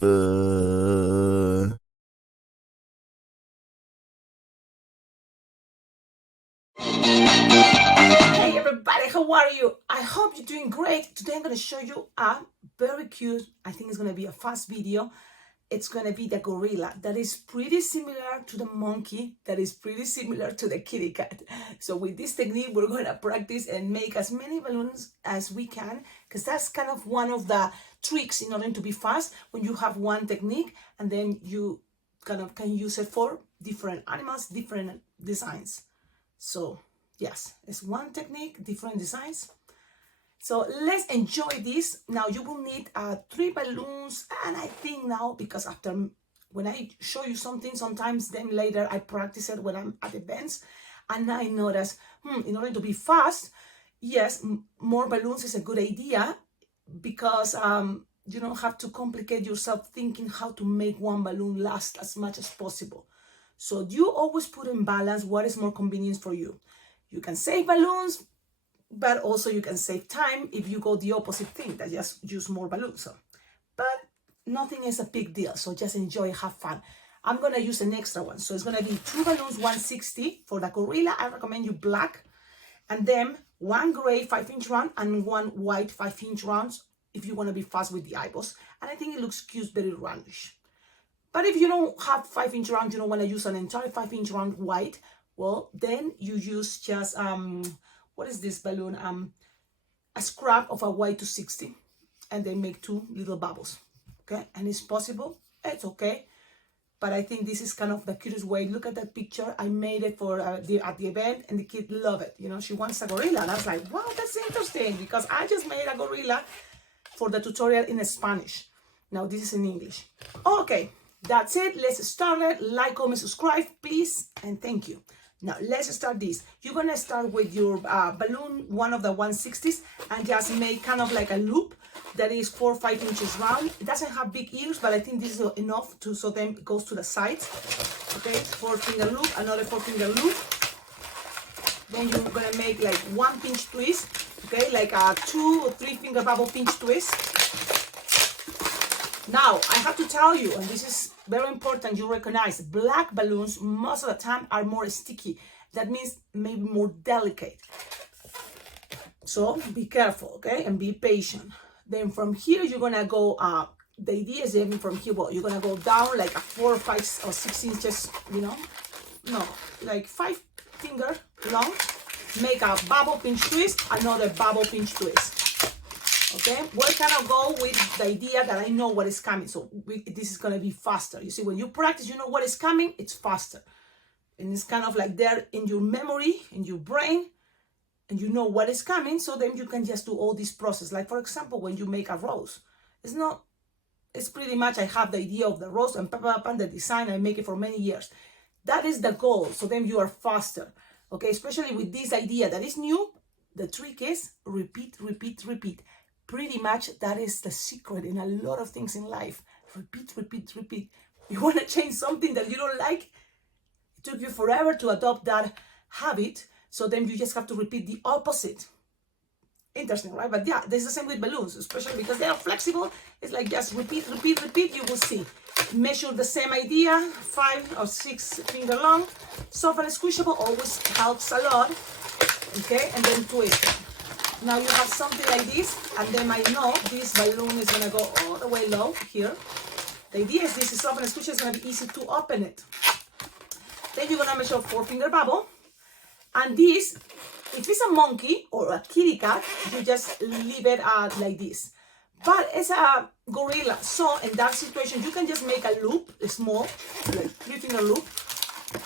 Hey everybody, how are you? I hope you're doing great. Today I'm going to show you a very cute, I think it's going to be a fast video. It's going to be the gorilla that is pretty similar to the monkey, that is pretty similar to the kitty cat. So with this technique, we're going to practice and make as many balloons as we can, because that's kind of one of the tricks in order to be fast when you have one technique and then you kind of can use it for different animals, different designs. So yes, it's one technique, different designs. So let's enjoy this. Now you will need 3 balloons, and I think now, because after when I show you something, sometimes then later I practice it when I'm at events, and I notice, in order to be fast, yes, more balloons is a good idea, because you don't have to complicate yourself thinking how to make one balloon last as much as possible. So you always put in balance what is more convenient for you. You can save balloons, but also you can save time if you go the opposite thing, that just use more balloons. So, but nothing is a big deal, so just enjoy, have fun. I'm going to use an extra one, so it's going to be 2 balloons, 160 for the gorilla. I recommend you black, and then 1 gray 5-inch round and 1 white 5-inch rounds if you want to be fast with the eyeballs. And I think it looks cute, very roundish. But if you don't have 5-inch round, you don't want to use an entire 5-inch round white, well, then you use just, what is this balloon? A scrap of a white 260, and then make 2 little bubbles, okay? And it's possible, it's okay. But I think this is kind of the cutest way. Look at that picture. I made it for at the event, and the kid loved it. You know, she wants a gorilla. And I was like, wow, that's interesting, because I just made a gorilla for the tutorial in Spanish. Now this is in English. Okay, that's it. Let's start it. Like, comment, subscribe, please, and thank you. Now let's start this. You're gonna start with your balloon, one of the 160s, and just make kind of like a loop that is 4 or 5 inches round. It doesn't have big ears, but I think this is enough to, so then it goes to the sides. Okay, 4-finger loop, another 4-finger loop. Then you're gonna make like 1 pinch twist. Okay, like a 2 or 3 finger bubble pinch twist. Now, I have to tell you, and this is very important, you recognize black balloons most of the time are more sticky. That means maybe more delicate. So be careful, okay, and be patient. Then from here, you're gonna go, the idea is even from here, well, you're gonna go down like a 4 or 5 or 6 inches, you know, no, like 5 finger long. Make a bubble pinch twist, another bubble pinch twist. Okay, we're gonna go with the idea that I know what is coming, so this is gonna be faster. You see, when you practice, you know what is coming, it's faster, and it's kind of like there in your memory, in your brain, and you know what is coming, so then you can just do all this process. Like for example, when you make a rose, it's pretty much, I have the idea of the rose and the design, I make it for many years. That is the goal, so then you are faster. Okay, especially with this idea that is new, the trick is repeat, repeat, repeat. Pretty much that is the secret in a lot of things in life. Repeat, repeat, repeat. You want to change something that you don't like? It took you forever to adopt that habit, so then you just have to repeat the opposite. Interesting, right? But yeah, this is the same with balloons, especially because they are flexible. It's like just repeat, repeat, repeat, you will see. Measure the same idea, 5 or 6 finger long. Soft and squishable always helps a lot. Okay, and then twist. Now you have something like this, and then I know this balloon is gonna go all the way low here. The idea is this is soft and squishy, it's gonna be easy to open it. Then you're gonna measure 4-finger bubble, and this, if it's a monkey or a kitty cat, you just leave it like this. But it's a gorilla, so in that situation, you can just make a loop, a small, like 3-finger loop,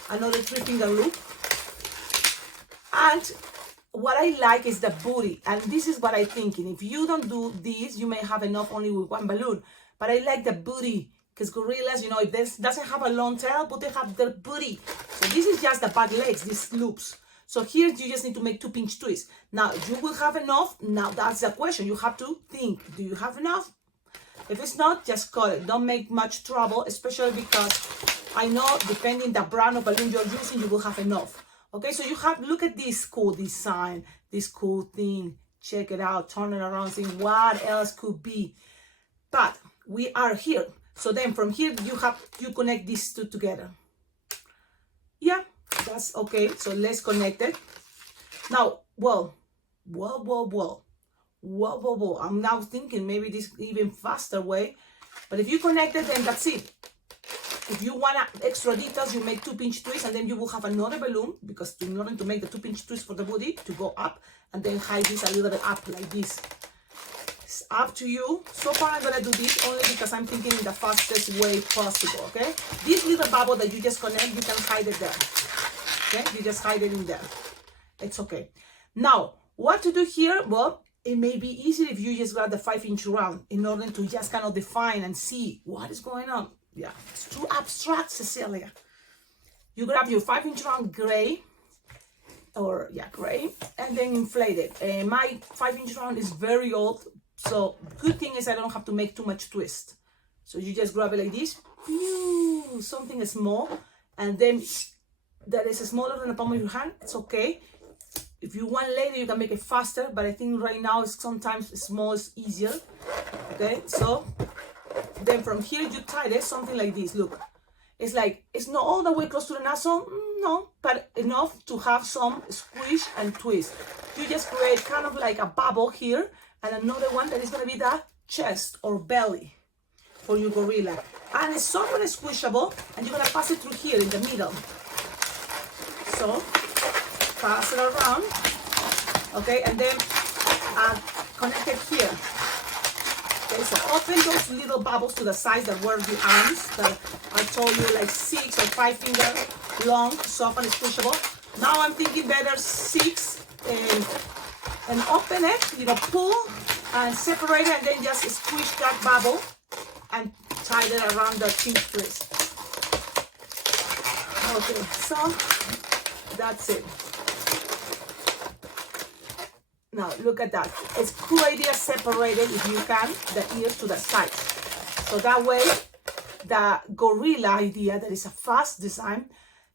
another 3-finger loop. And what I like is the booty, and this is what I'm thinking. If you don't do this, you may have enough only with 1 balloon. But I like the booty, because gorillas, you know, if this doesn't have a long tail, but they have their booty. So this is just the back legs, these loops. So here you just need to make 2 pinch twists. Now you will have enough. Now that's the question. You have to think, do you have enough? If it's not, just cut it. Don't make much trouble, especially because I know depending the brand of balloon you're using, you will have enough. Okay, so you have, look at this cool design, this cool thing. Check it out, turn it around, think what else could be. But we are here. So then from here, you connect these two together. Yeah, that's okay. So let's connect it. Now, whoa. I'm now thinking maybe this even faster way. But if you connect it, then that's it. If you want extra details, you make 2-pinch twists, and then you will have another balloon, because in order to make the 2-pinch twist for the booty to go up, and then hide this a little bit up like this. It's up to you. So far I'm gonna do this only because I'm thinking in the fastest way possible, okay? This little bubble that you just connect, you can hide it there. Okay, you just hide it in there. It's okay. Now, what to do here? Well, it may be easier if you just grab the 5-inch round in order to just kind of define and see what is going on. Yeah, it's too abstract, Cecilia. You grab your 5-inch round gray, gray, and then inflate it. My 5-inch round is very old, so good thing is I don't have to make too much twist. So you just grab it like this, something small, and then that is smaller than the palm of your hand. It's okay. If you want later, you can make it faster, but I think right now sometimes small is easier. Okay, so then from here you tie it something like this. Look, it's like it's not all the way close to the nozzle, no, but enough to have some squish and twist. You just create kind of like a bubble here, and another one that is going to be the chest or belly for your gorilla. And it's somewhat squishable, and you're going to pass it through here in the middle. So pass it around, okay, and then connect it here. Okay, so open those little bubbles to the size that were the arms that I told you, like 6 or 5 finger long, soft and squishable. Now I'm thinking better 6 and open it, pull and separate it, and then just squish that bubble and tie it around the pinch twist. Okay, so that's it. Now look at that. It's cool idea separated, if you can, the ears to the sides. So that way the gorilla idea, that is a fast design,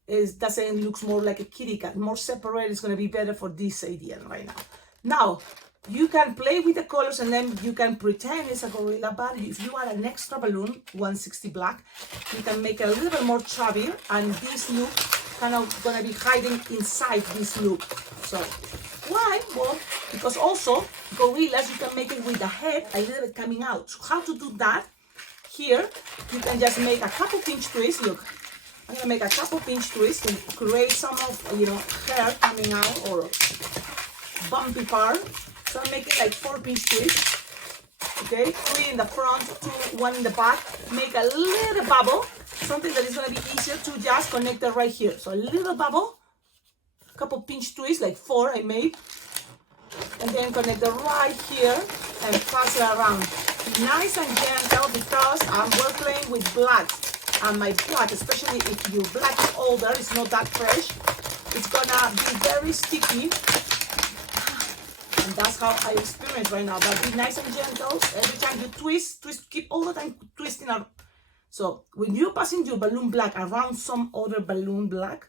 doesn't look more like a kitty cat. More separated is going to be better for this idea right now. Now you can play with the colors, and then you can pretend it's a gorilla, but if you add an extra balloon, 160 black, you can make it a little bit more chubby, and this look kind of gonna be hiding inside this loop. So why? Well, because also gorillas, you can make it with the head a little bit coming out. So how to do that? Here you can just make a couple pinch twists. Look, I'm gonna make a couple pinch twists and create some of hair coming out or bumpy part. So I'm making like 4 pinch twists. Okay, 3 in the front, 2, 1 in the back. Make a little bubble, something that is going to be easier to just connect it right here. So a little bubble, a couple pinch twists, like 4 I made, and then connect it right here and pass it around. Nice and gentle, because we're playing with blood, and my blood, especially if your blood is older, it's not that fresh, it's gonna be very sticky. And that's how I experience right now. But be nice and gentle. Every time you twist, keep all the time twisting out. So when you're passing your balloon black around some other balloon black,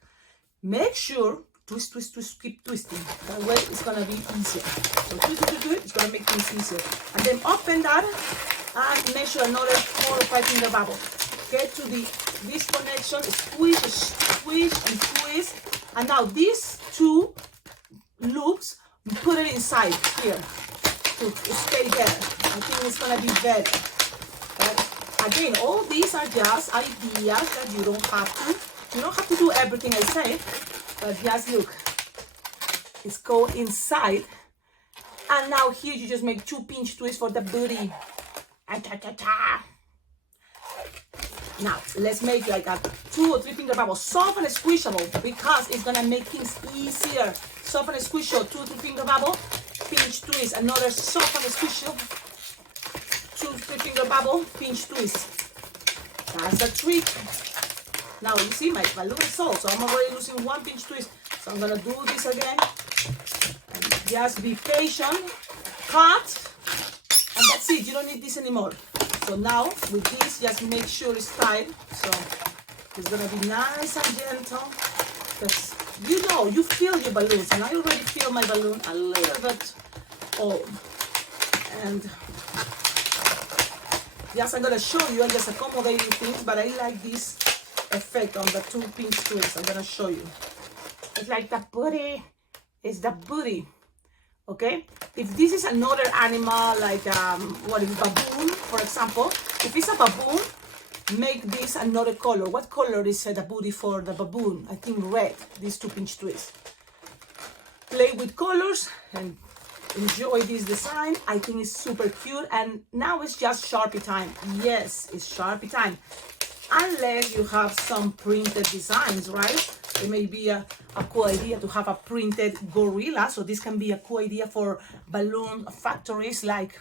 make sure twist, keep twisting. That way it's gonna be easier. So twist, it's gonna make things easier. And then open that and measure another 4 or 5 finger bubble. Get to this connection, squish and twist. And now these 2 loops, put it inside here to stay better. I think it's gonna be better. But again, all these are just ideas that you don't have to do everything I say, but just look, it's go inside, and now here you just make 2 pinch twists for the booty. Now let's make like a 2 or 3 finger bubble, soft and squishable, because it's gonna make things easier. Soft and squishable, 2 or 3 finger bubble, pinch twist, another soft and squishable, 2 or 3 finger bubble, pinch twist. That's the trick. Now you see my balloon is sold, so I'm already losing 1 pinch twist. So I'm gonna do this again. And just be patient, cut, and that's it. You don't need this anymore. So now with this, just make sure it's tight. So it's gonna be nice and gentle. Because you feel your balloons, and I already feel my balloon a little bit old. And Yes, I'm gonna show you. I'm just accommodating things, but I like this effect on the two pinch twists. I'm gonna show you. It's like the booty. It's the booty. Okay. If this is another animal, like what is baboon, for example, if it's a baboon, make this another color. What color is the booty for the baboon? I think red. These two pinch twists. Play with colors and enjoy this design. I think it's super cute. And now it's just Sharpie time. Yes, it's Sharpie time. Unless you have some printed designs, right? It may be a cool idea to have a printed gorilla. So this can be a cool idea for balloon factories like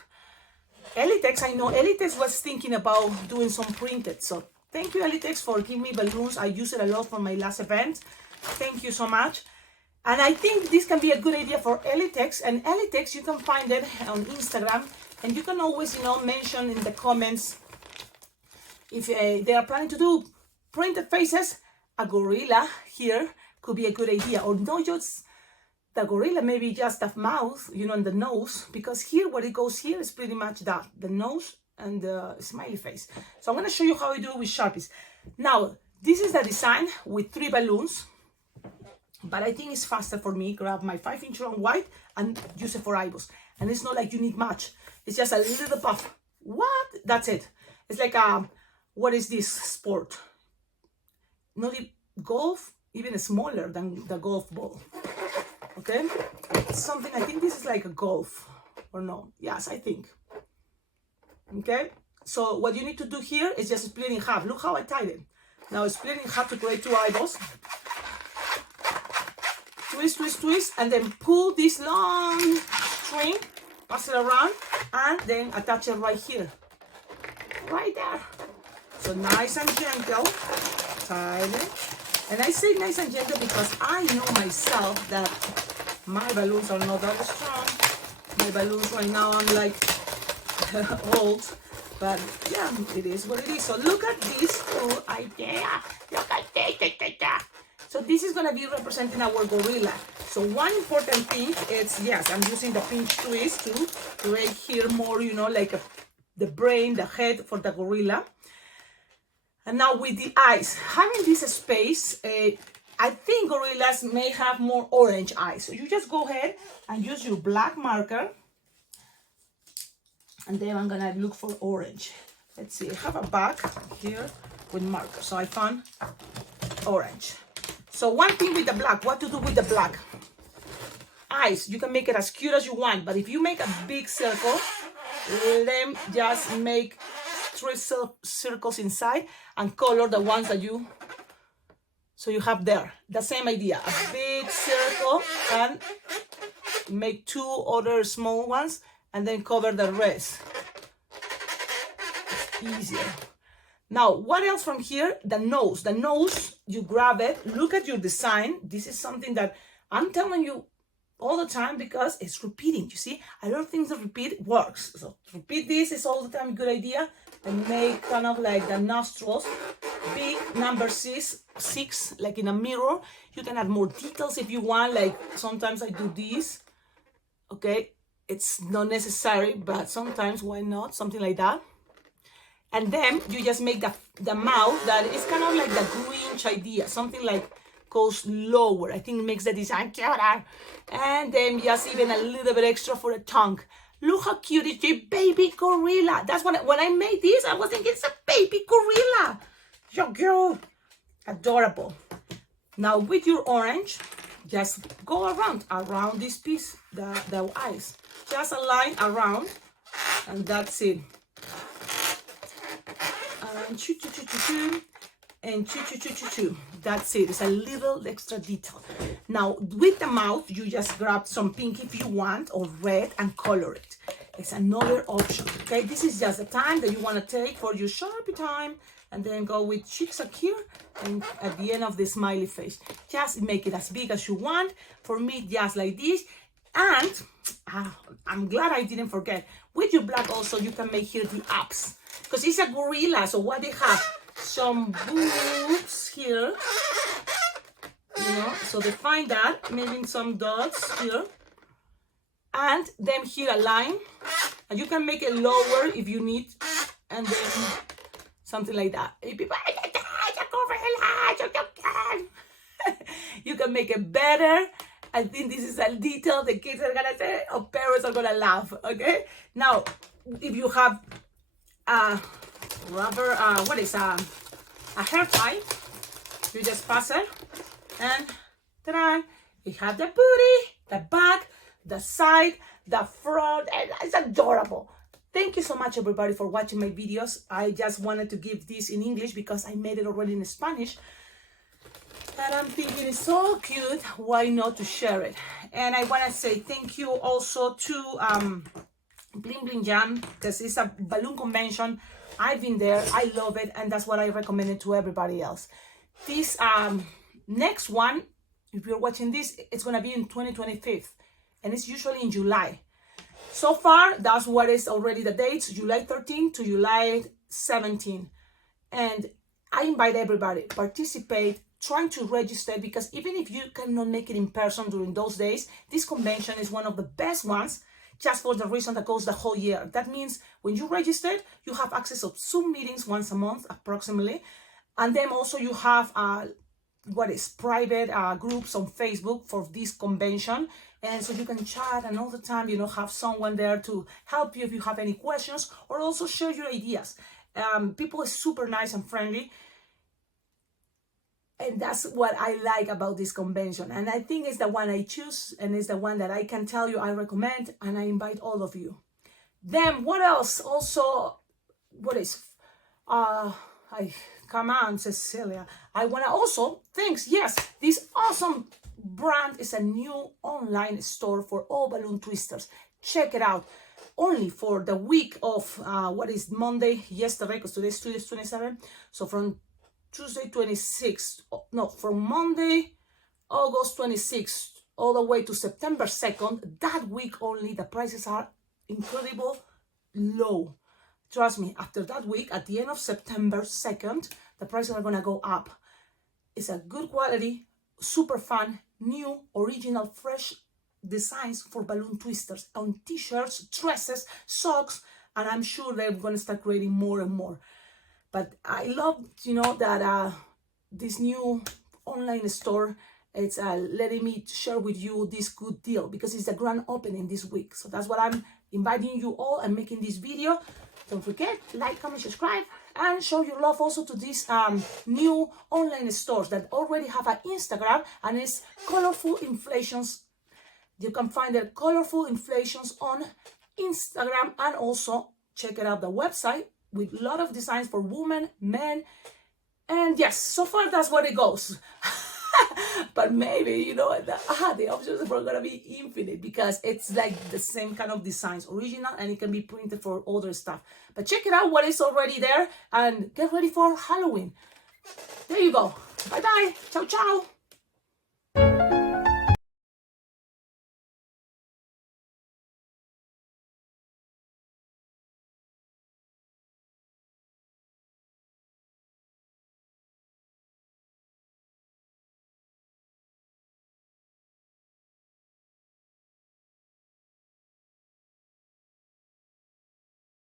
Elitex. I know Elitex was thinking about doing some printed. So thank you, Elitex, for giving me balloons. I use it a lot for my last event. Thank you so much. And I think this can be a good idea for Elitex. And Elitex, you can find it on Instagram. And you can always, mention in the comments if they are planning to do printed faces. A gorilla here could be a good idea. Or not just the gorilla, maybe just the mouth, and the nose. Because here, what it goes here is pretty much that. The nose and the smiley face. So I'm going to show you how I do it with Sharpies. Now, this is the design with 3 balloons. But I think it's faster for me. Grab my 5-inch round white and use it for eyeballs. And it's not like you need much. It's just a little puff. What? That's it. It's like what is this sport? Not golf, even smaller than the golf ball. Okay? It's something, I think this is like a golf. Or no? Yes, I think. Okay? So what you need to do here is just split in half. Look how I tied it. Now split in half to create 2 eyeballs. Twist, twist, twist, and then pull this long string, pass it around, and then attach it right here. Right there. So nice and gentle. Tight it. And I say nice and gentle because I know myself that my balloons are not that strong. My balloons right now, I'm like old. But yeah, it is what it is. So look at this cool idea. Look at this. So this is going to be representing our gorilla. So one important thing is, yes, I'm using the pinch twist to create here more, like the brain, the head for the gorilla. And now with the eyes, having this space, I think gorillas may have more orange eyes. So you just go ahead and use your black marker. And then I'm going to look for orange. Let's see, I have a bag here with marker. So I found orange. So one thing with the black, what to do with the black? Eyes, you can make it as cute as you want, but if you make a big circle, then just make 3 circles inside and color the ones that so you have there. The same idea, a big circle and make 2 other small ones and then cover the rest. It's easier. Now, what else from here? The nose. The nose, you grab it, look at your design. This is something that I'm telling you all the time because it's repeating. You see, a lot of things that repeat works. So repeat this is all the time a good idea. And make kind of like the nostrils. Big number 6, like in a mirror. You can add more details if you want. Like sometimes I do this. Okay, it's not necessary, but sometimes why not? Something like that. And then you just make the mouth that is kind of like the Grinch idea. Something like goes lower. I think it makes the design cuter. And then just even a little bit extra for a tongue. Look how cute it's a baby gorilla. That's when I made this, I was thinking it's a baby gorilla. So cute. Adorable. Now with your orange, just go around this piece, the eyes. Just a line around. And that's it. And choo. That's it. It's a little extra detail. Now with the mouth, you just grab some pink if you want or red and color it. It's another option. Okay, this is just the time that you want to take for your Sharpie time, and then go with cheeks up here and at the end of the smiley face. Just make it as big as you want. For me, just like this. And I'm glad I didn't forget. With your black also, you can make here the abs. Because it's a gorilla, so what they have? Some boobs here. So they find that, maybe some dots here. And then here a line. And you can make it lower if you need. and then something like that. You can make it better. I think this is a detail the kids are gonna say, or parents are gonna laugh. Okay. Now, if you have rubber, a hair tie, you just pass it, and ta-da! You have the booty, the back, the side, the front, and it's adorable. Thank you so much, everybody, for watching my videos. I just wanted to give this in English because I made it already in Spanish. And I'm thinking it's so cute, why not to share it? And I want to say thank you also to Bling Bling Jam, because it's a balloon convention. I've been there, I love it, and that's what I recommend it to everybody else. This next one, if you're watching this, it's going to be in 2025, and it's usually in July. So far, that's what is already the dates, July 13 to July 17. And I invite everybody, participate, trying to register, because even if you cannot make it in person during those days, this convention is one of the best ones, just for the reason that goes the whole year. That means when you registered, you have access to Zoom meetings once a month, approximately. And then also you have private groups on Facebook for this convention. And so you can chat, and all the time, have someone there to help you if you have any questions, or also share your ideas. People are super nice and friendly. And that's what I like about this convention. And I think it's the one I choose, and it's the one that I can tell you I recommend, and I invite all of you. Then what else? Also, come on, Cecilia. I want to also, yes, this awesome brand is a new online store for all balloon twisters. Check it out. Only for the week of, Monday, yesterday, because today's 27. So from Tuesday 26th, from Monday, August 26th, all the way to September 2nd, that week only, the prices are incredible low. Trust me, after that week, at the end of September 2nd, the prices are gonna go up. It's a good quality, super fun, new, original, fresh designs for balloon twisters on t-shirts, dresses, socks, and I'm sure they're gonna start creating more and more. But I love, that this new online store, it's letting me share with you this good deal, because it's the grand opening this week. So that's what I'm inviting you all and making this video. Don't forget, like, comment, subscribe, and show your love also to these new online stores that already have an Instagram, and it's Colorful Inflations. You can find the Colorful Inflations on Instagram, and also check it out, the website, with a lot of designs for women, men, and yes, so far that's what it goes. But maybe, the options are gonna be infinite, because it's like the same kind of designs, original, and it can be printed for other stuff. But check it out what is already there, and get ready for Halloween. There you go. Bye bye. Ciao ciao.